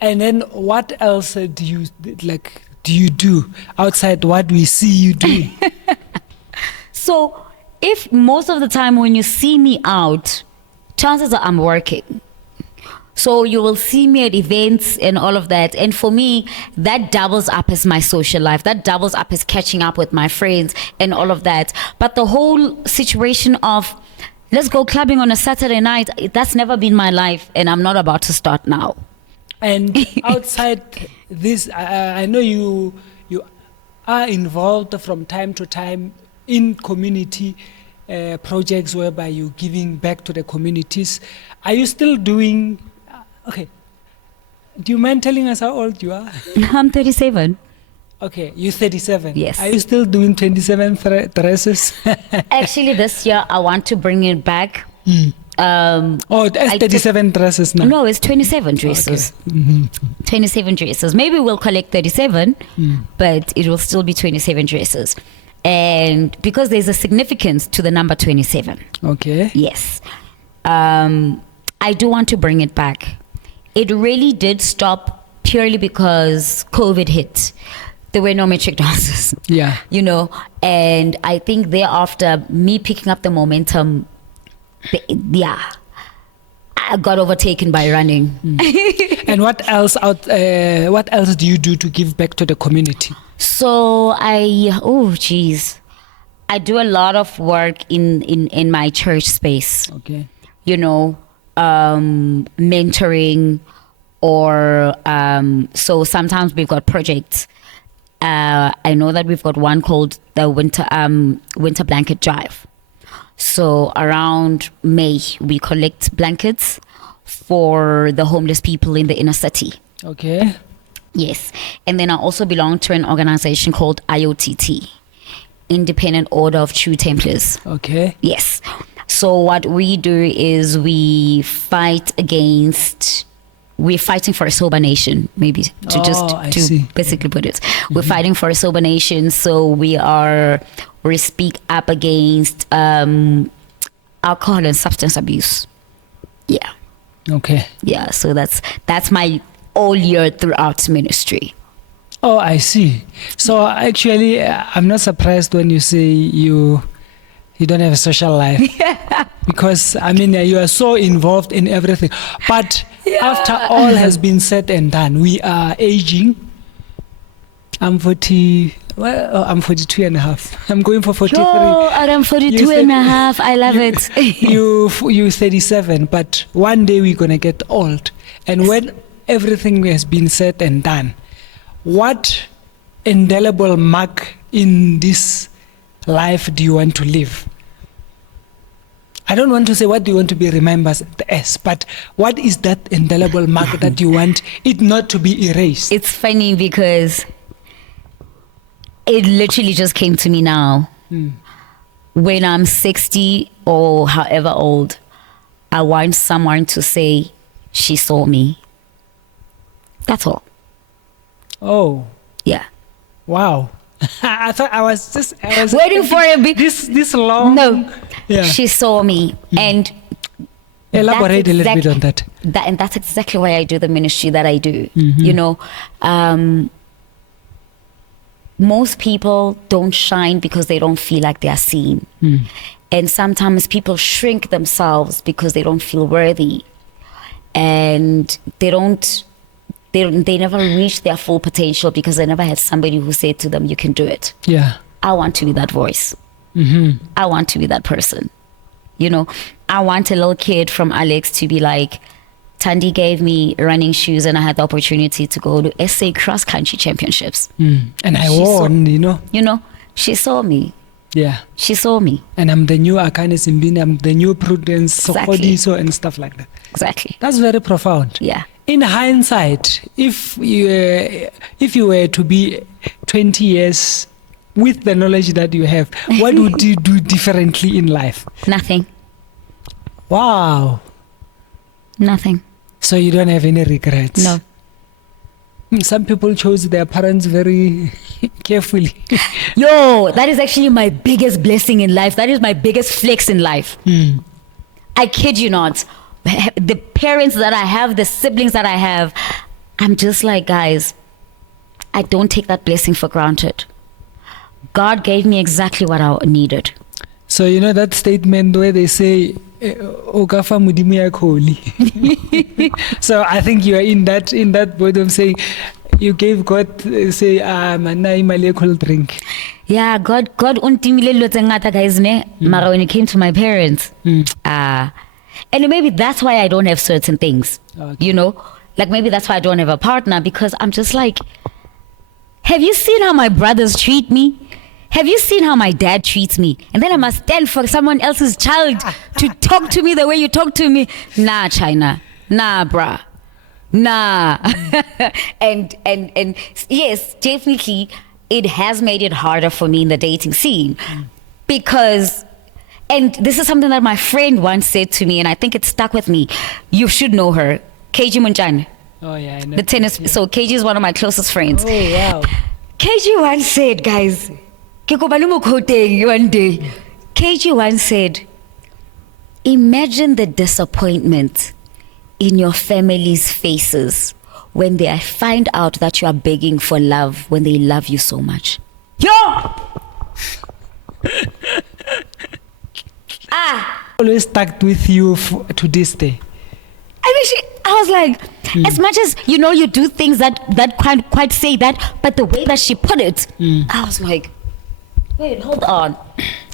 And then what else do you do outside what we see you doing? So, if most of the time when you see me out, chances are I'm working. So you will see me at events and all of that. And for me, that doubles up as my social life. That doubles up as catching up with my friends and all of that. But the whole situation of Let's go clubbing on a Saturday night. That's never been my life, and I'm not about to start now. And outside this, I know you are involved from time to time in community projects whereby you're giving back to the communities. Are you still doing? Okay. Do you mind telling us how old you are? I'm 37. Okay, you're 37. Yes. Are you still doing 27 dresses? Actually, this year I want to bring it back. That's 37 dresses now. No, it's 27 dresses. Okay. 27 dresses. Maybe we'll collect 37, but it will still be 27 dresses. And because there's a significance to the number 27. Okay. Yes. I do want to bring it back. It really did stop purely because COVID hit. There were no matric dances. Yeah. You know, and I think thereafter, me picking up the momentum, I got overtaken by running. And what else do you do to give back to the community? So I do a lot of work in my church space. Okay. You know, mentoring, or so sometimes we've got projects. I know that we've got one called the winter blanket drive. So around May, we collect blankets for the homeless people in the inner city. Okay. Yes. And then I also belong to an organization called IOTT, Independent Order of True Templars. Okay. Yes. So what we do is we're fighting for a sober nation, maybe to basically put it. We're fighting for a sober nation. So we speak up against alcohol and substance abuse. Yeah. Okay. Yeah. So that's my all year throughout ministry. Oh, I see. So actually, I'm not surprised when you say you don't have a social life. Because, I mean, you are so involved in everything. But after all has been said and done, we are aging. I'm 42 and a half. I'm going for 43. Oh, I'm 42 and a half. I love it. You're 37, but one day we're going to get old. And when everything has been said and done, what indelible mark in this life do you want to live? I don't want to say what do you want to be remembered as, but what is that indelible mark that you want it not to be erased? It's funny because it literally just came to me now. When I'm 60 or however old, I want someone to say, she saw me. That's all. Oh. Yeah. Wow. I thought I was waiting for a bit. This long. No. Yeah. She saw me. And elaborate a little bit on that. And that's exactly why I do the ministry that I do. You know, most people don't shine because they don't feel like they are seen. And sometimes people shrink themselves because they don't feel worthy. And they never reach their full potential because they never had somebody who said to them, you can do it. Yeah. I want to be that voice. I want to be that person. You know, I want a little kid from Alex to be like, Tandi gave me running shoes and I had the opportunity to go to SA cross country championships. And I won, you know. You know, she saw me. Yeah. She saw me. And I'm the new Akane Simbini, I'm the new Prudence, Exactly. Sokodiso and stuff like that. Exactly. That's very profound. Yeah. In hindsight, if you were to be 20 years with the knowledge that you have, what would you do differently in life? Nothing. Wow. Nothing. So you don't have any regrets? No. Some people chose their parents very carefully. No, that is actually my biggest blessing in life. That is my biggest flex in life. I kid you not. The parents that I have, the siblings that I have, I'm just like, guys, I don't take that blessing for granted. God gave me exactly what I needed. So you know that statement where they say, Okafa Mudimi Akoli. So I think you are in that boat of saying, you gave God, say, Manai Male cold drink. Yeah, God untimile lo tse ngata guys ne. Mara when it came to my parents, and maybe that's why I don't have certain things. Okay. You know, like maybe that's why I don't have a partner, because I'm just like, have you seen how my brothers treat me? Have you seen how my dad treats me? And then I must stand for someone else's child to talk to me the way you talk to me. Nah, China. Nah, bruh. Nah. and yes, definitely it has made it harder for me in the dating scene. Because, and this is something that my friend once said to me, and I think it stuck with me. You should know her. KG Munchan. Oh yeah, I know. The tennis. Yeah. So KG is one of my closest friends. Oh wow. KG once said, guys, one day, KG once said, imagine the disappointment in your family's faces when they find out that you are begging for love when they love you so much. Yo! Always stuck with you to this day. I mean, I was like, as much as, you know, you do things that can't quite say that, but the way that she put it, I was like, wait, hold on.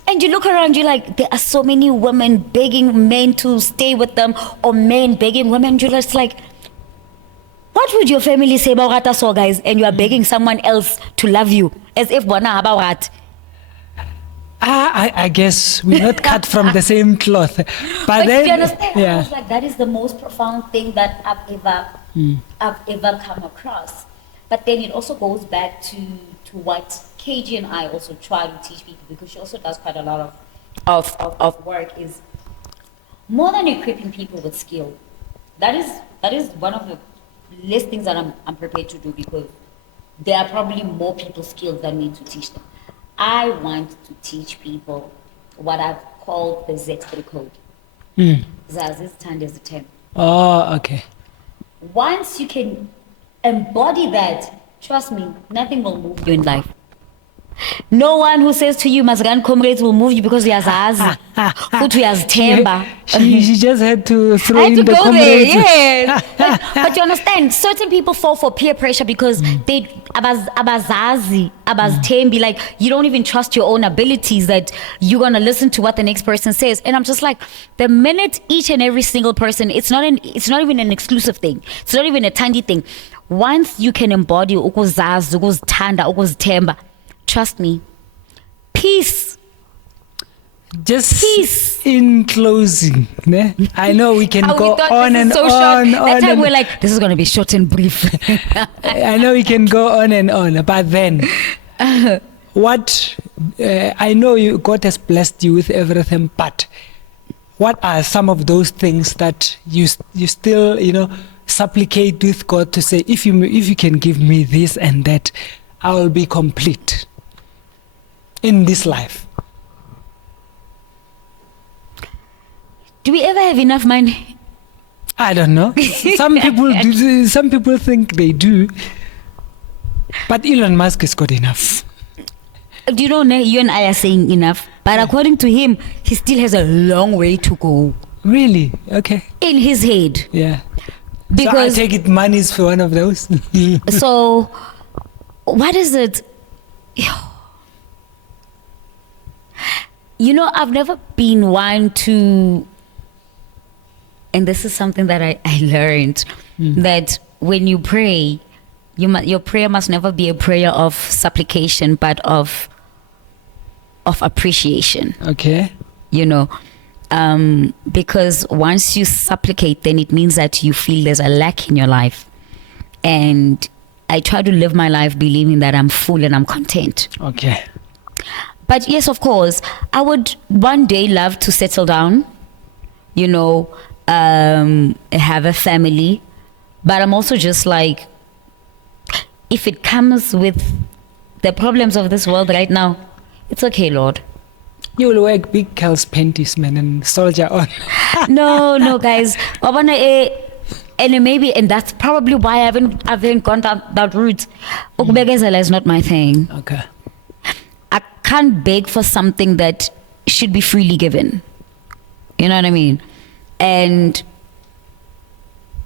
And you look around, you're like, there are so many women begging men to stay with them, or men begging women. You're just like, what would your family say about Rata so guys? And you are begging someone else to love you, as if wana about what? I guess we're not cut from the same cloth. But then, you understand, yeah. I was like, that is the most profound thing that I've ever come across. But then it also goes back to what KG and I also try to teach people, because she also does quite a lot of work, is more than equipping people with skill. That is one of the least things that I'm prepared to do, because there are probably more people skills than me to teach them. I want to teach people what I've called the Z3 code. Zazi, Zithande, Zithembe. Oh, okay. Once you can embody that, trust me, nothing will move you in life. No one who says to you, Mazgan comrades, will move you because we are Zazi. But we are Zithembe. She just had to throw I had in to the go there, comrades. yes. But you understand, certain people fall for peer pressure because they abazazi, abazthembi, like you don't even trust your own abilities, that you're gonna listen to what the next person says. And I'm just like, the minute each and every single person, it's not even an exclusive thing. It's not even a Thandi thing. Once you can embody ukuzazi, ukuzithanda, ukuzithemba, trust me, peace. Just Peace. in closing, ne? I know we can go on and on. That time we're like, this is going to be short and brief. I know we can go on and on, but then what? I know God has blessed you with everything, but what are some of those things that you still, supplicate with God to say, if you can give me this and that, I will be complete in this life? Do we ever have enough money? I don't know. Some people do. Some people think they do, but Elon Musk has got enough. Do you know, you and I are saying enough, but according to him, he still has a long way to go. Really? Okay. In his head. Yeah. Because so I take it money's for one of those. So, what is it? I've never been one to, and this is something that I learned, that when you pray, your prayer must never be a prayer of supplication, but of appreciation. Okay. Because once you supplicate, then it means that you feel there's a lack in your life. And I try to live my life believing that I'm full and I'm content. Okay. But yes, of course, I would one day love to settle down, have a family. But I'm also just like, if it comes with the problems of this world right now, it's okay, Lord. You will wear big girls' panties, man, and soldier on. No, guys. And that's probably why I haven't gone that route. Ukubegezela is not my thing. Okay. I can't beg for something that should be freely given. You know what I mean? And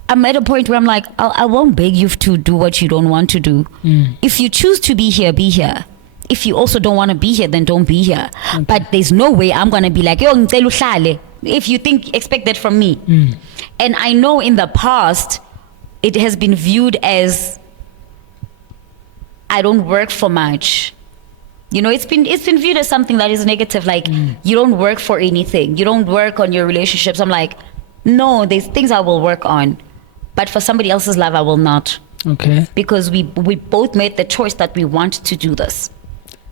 I'm at a point where I'm like, I won't beg you to do what you don't want to do. If you choose to be here, be here. if you also don't want to be here, then don't be here. But there's no way I'm going to be like, yo, ngicela uhlale, if you expect that from me. And I know in the past, it has been viewed as I don't work for much. It's been viewed as something that is negative, like you don't work for anything. You don't work on your relationships. I'm like, no, there's things I will work on, but for somebody else's love, I will not. Okay. Because we both made the choice that we want to do this.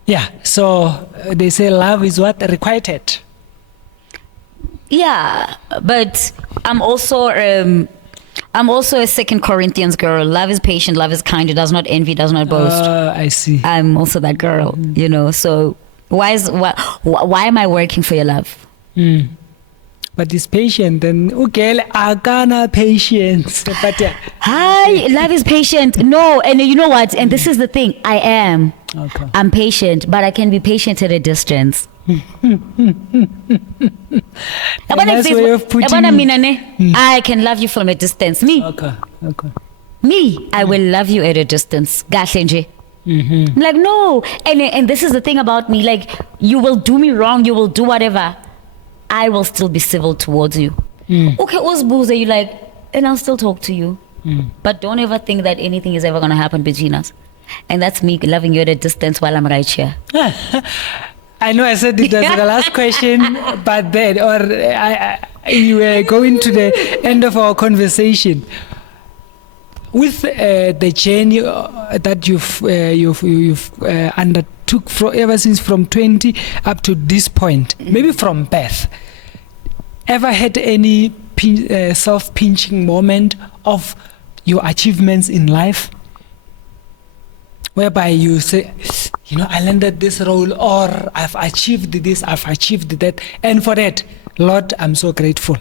Yeah. So they say love is what? Requited. Yeah, but I'm also a 2 Corinthians girl. Love is patient, love is kind, it does not envy, does not boast. I see. I'm also that girl, so why am I working for your love? But it's patient, and okay, agana patience. But yeah. Hi, love is patient. No, and you know what? And this is the thing. I am. Okay. I'm patient, but I can be patient at a distance. I can love you from a distance. Me. Okay. Me, I will love you at a distance. Like, no. And this is the thing about me. Like, you will do me wrong, you will do whatever, I will still be civil towards you. Okay, Osbuze, you like, and I'll still talk to you. But don't ever think that anything is ever going to happen between us. And that's me loving you at a distance while I'm right here. I know I said it was the last question, but then, you were going to the end of our conversation. With the journey that you've undertook ever since from 20 up to this point, maybe from birth, ever had any self-pinching moment of your achievements in life, whereby you say, I landed this role, or I've achieved this, I've achieved that, and for that, Lord, I'm so grateful?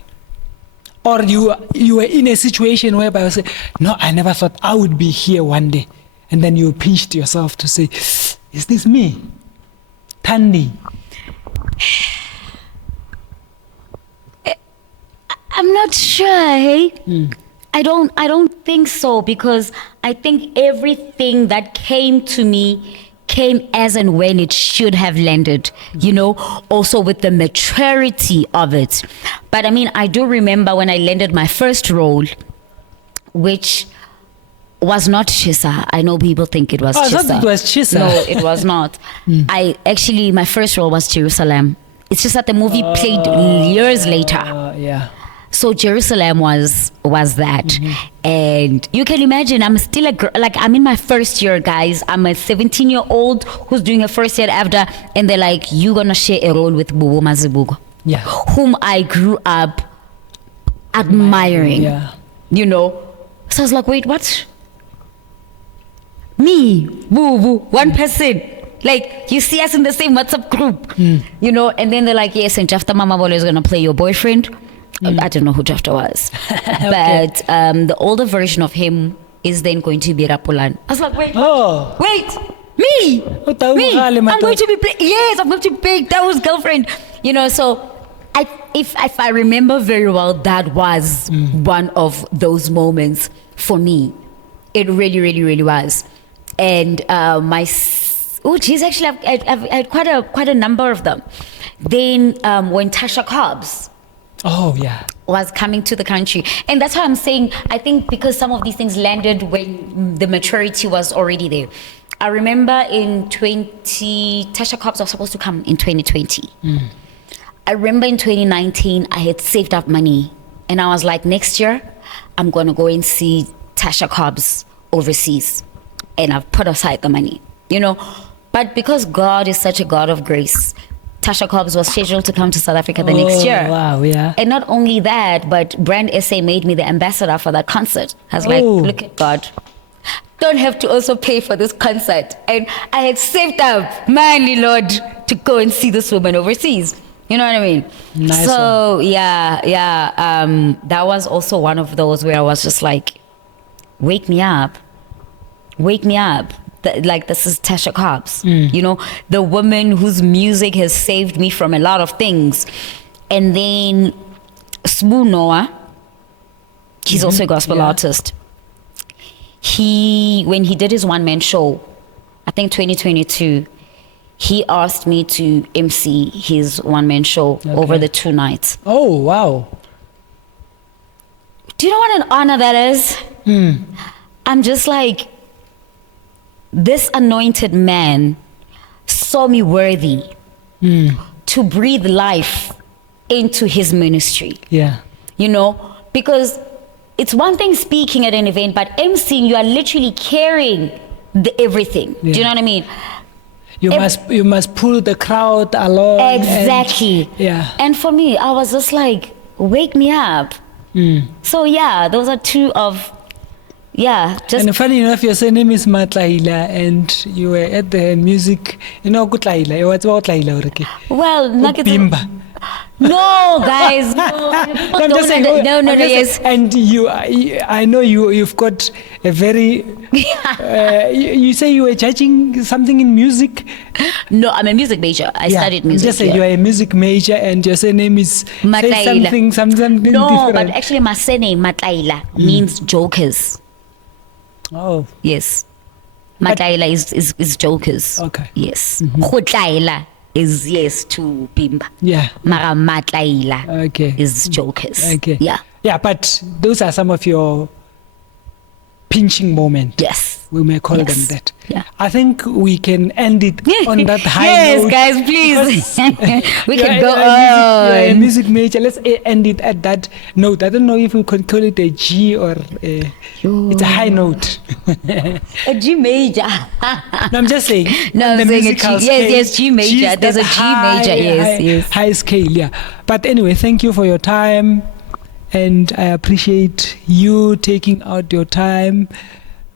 Or you were in a situation whereby you say, no, I never thought I would be here one day, and then you pinched yourself to say, is this me, Thandy? I'm not sure, hey? I don't think so, because I think everything that came to me came as and when it should have landed, also with the maturity of it. But I mean, I do remember when I landed my first role, which was not Chisa. I know people think it was Chisa. I thought it was Chisa. No, it was not. My first role was Jerusalem. It's just that the movie played years later. Yeah. So Jerusalem was that. And you can imagine, I'm still a girl, like I'm in my first year, guys. I'm a 17-year-old who's doing a first year after, and they're like, you're gonna share a role with Bubu Mazibugo, whom I grew up admiring. So I was like, wait, what? Me, Bubu, one person. Like, you see us in the same WhatsApp group, and then they're like, yes, and Jafta Mama Bolo is gonna play your boyfriend. I don't know who Jafta was. Okay. But the older version of him is then going to be Rapulan. I was like, wait, me? I'm going to be I'm going to be playing Tao's girlfriend. So if I remember very well, that was one of those moments for me. It really, really, really was. And actually I've had quite a number of them. Then when Tasha Cobbs was coming to the country, and that's why I'm saying, I think because some of these things landed when the maturity was already there. I remember Tasha Cobbs was supposed to come in 2020. I remember in 2019 I had saved up money, and I was like, next year I'm going to go and see Tasha Cobbs overseas, and I've put aside the money, but because God is such a God of grace, Tasha Cobbs was scheduled to come to South Africa the next year. Wow, yeah. And not only that, but Brand SA made me the ambassador for that concert. I was like, look at God. Don't have to also pay for this concert. And I had saved up money, Lord, to go and see this woman overseas. You know what I mean? Nice. So, that was also one of those where I was just like, wake me up. Like, this is Tasha Cobbs, the woman whose music has saved me from a lot of things. And then Sbu Noah, he's also a gospel artist. When he did his one-man show, I think 2022, he asked me to MC his one-man show over the 2 nights. Oh, wow. Do you know what an honor that is? I'm just like, this anointed man saw me worthy to breathe life into his ministry. Yeah. You know, because it's one thing speaking at an event, but MCing, you are literally carrying everything. Yeah. Do you know what I mean? You must pull the crowd along. Exactly. And for me, I was just like, wake me up. So yeah, those are two of, just. And funny enough, your surname is Matlaila, and you were at the music, Kutlaila. What's about Laila? Well, Bimba. No, guys, no. I'm just saying, Yes. And I know you've got a very. You say you were judging something in music. No, I'm a music major. I studied music. Just say you are a music major, and your surname is Matlaila. something no, different. but actually, my surname Matlaila means jokers. Oh, yes. Matlaila is jokers. Okay. Yes. Khotlaila is yes to Bimba. Yeah. Mara Matlaila is jokers. Okay. Yeah. Yeah, but those are some of your pinching moments. Yes. We may call them that. Yeah. I think we can end it on that high note. Yes, guys, please. We can go on. on. A music major. Let's end it at that note. I don't know if we can call it a G or it's a high note. A G major. No, I'm just saying. No, I'm saying a G. Yes, G major. There's a G major. Yes. High scale, yeah. But anyway, thank you for your time. And I appreciate you taking out your time.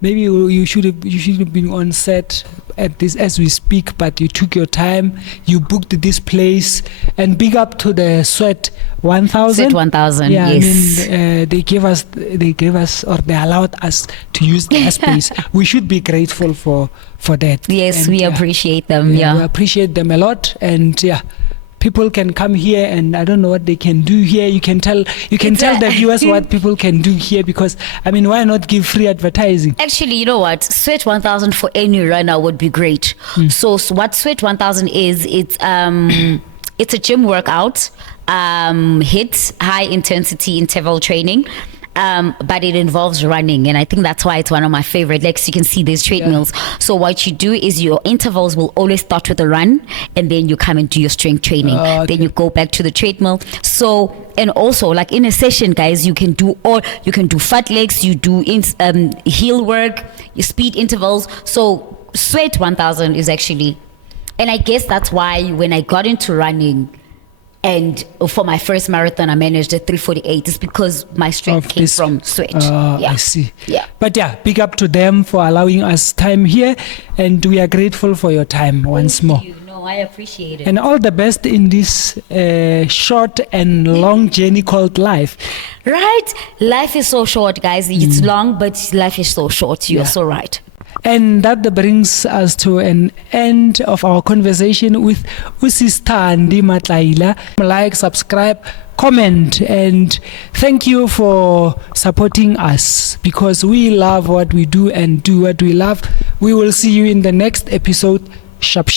Maybe you should have been on set at this as we speak, but you took your time. You booked this place, and big up to the Sweat 1000. Sweat 1000. Yeah, yes. I mean, they gave us, or they allowed us to use their space. We should be grateful for that. Yes, and, we appreciate them. Yeah, we appreciate them a lot, and people can come here, and I don't know what they can do here. You can tell the viewers what people can do here, because I mean, why not give free advertising? Actually, you know what? Sweat 1000 for any runner would be great. So what Sweat 1000 is, it's a gym workout, HIIT, high intensity interval training. But it involves running, and I think that's why it's one of my favorite. Like, you can see there's treadmills. So what you do is your intervals will always start with a run, and then you come and do your strength training. Then you go back to the treadmill. So, and also, like in a session, guys, you can do fat legs, you do heel work, your speed intervals. So Sweat 1000 is actually, and I guess that's why when I got into running, and for my first marathon, I managed a 3:48. It's because my strength came from Sweat. I see. Yeah. But big up to them for allowing us time here, and we are grateful for your time once more. No, I appreciate it. And all the best in this short and long journey called life. Right? Life is so short, guys. It's long, but life is so short. You're so right. And that brings us to an end of our conversation with Thandy Matlaila. Like, subscribe, comment, and thank you for supporting us, because we love what we do and do what we love. We will see you in the next episode. Sharp.